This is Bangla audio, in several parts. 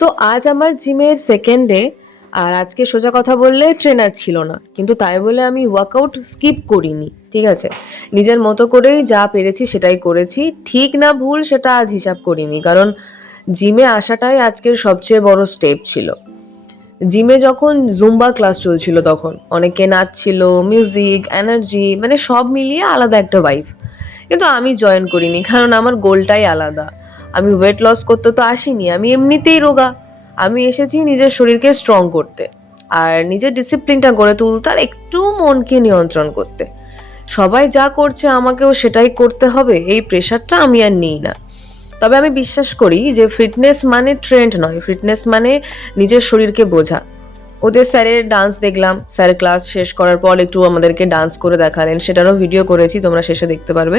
তো আজ আমার জিমের সেকেন্ড ডে। আর আজকে সোজা কথা বললে ট্রেনার ছিল না, কিন্তু তাই বলে আমি ওয়ার্কআউট স্কিপ করিনি। ঠিক আছে, নিজের মতো করেই যা পেরেছি সেটাই করেছি। ঠিক না ভুল সেটা আজ হিসাব করিনি, কারণ জিমে আসাটাই আজকের সবচেয়ে বড় স্টেপ ছিল। জিমে যখন জুম্বা ক্লাস চলছিল তখন অনেকে নাচছিল, মিউজিক, এনার্জি, মানে সব মিলিয়ে আলাদা একটা ভাইব। কিন্তু আমি জয়েন করিনি, কারণ আমার গোলটাই আলাদা। আমি ওয়েট লস করতে তো আসিনি, আমি এমনিতেই রোগা। আমি এসেছি নিজের শরীরকে স্ট্রং করতে, আর নিজের ডিসিপ্লিনটা গড়ে তুলতে, আর একটু মনকে নিয়ন্ত্রণ করতে। সবাই যা করছে আমাকেও সেটাই করতে হবে, এই প্রেশারটা আমি আর নিই না। তবে আমি বিশ্বাস করি যে ফিটনেস মানে ট্রেন্ড নয়, ফিটনেস মানে নিজের শরীরকে বোঝা। ওদের স্যারের ডান্স দেখলাম, স্যার ক্লাস শেষ করার পর একটু আমাদেরকে ডান্স করে দেখালেন, সেটারও ভিডিও করেছি, তোমরা শেষে দেখতে পারবে।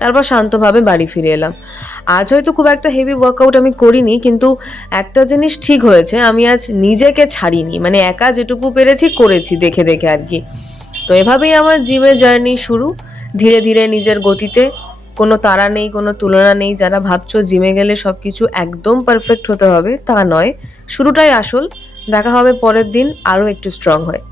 তারপর শান্তভাবে বাড়ি ফিরে এলাম। আজ হয়তো খুব একটা হেভি ওয়ার্কআউট আমি করিনি, কিন্তু একটা জিনিস ঠিক হয়েছে, আমি আজ নিজেকে ছাড়িনি, মানে একা যেটুকু পেরেছি করেছি দেখে দেখে আর কি। তো এভাবেই আমার জিমের জার্নি শুরু, ধীরে ধীরে নিজের গতিতে। কোনো তাড়া নেই, কোনো তুলনা নেই। যারা ভাবছো জিমে গেলে সব কিছু একদম পারফেক্ট হতে হবে, তা নয়। শুরুটাই আসল। দেখা হবে পরের দিন আরও একটু স্ট্রং হয়।